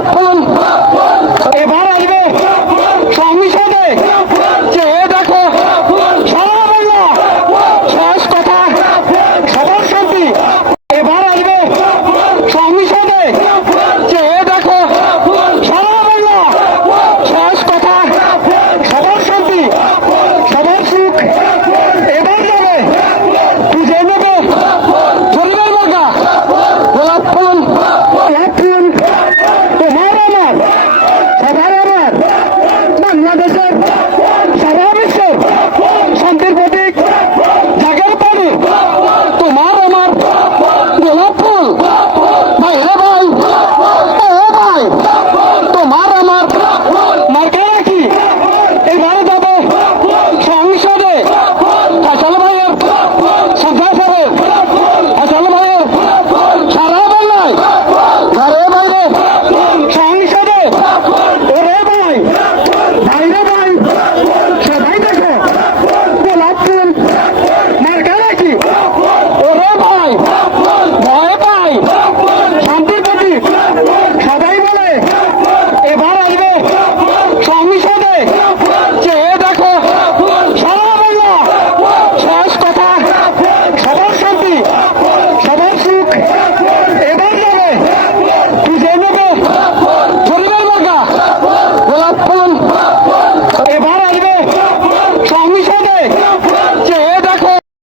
যতক্ষণ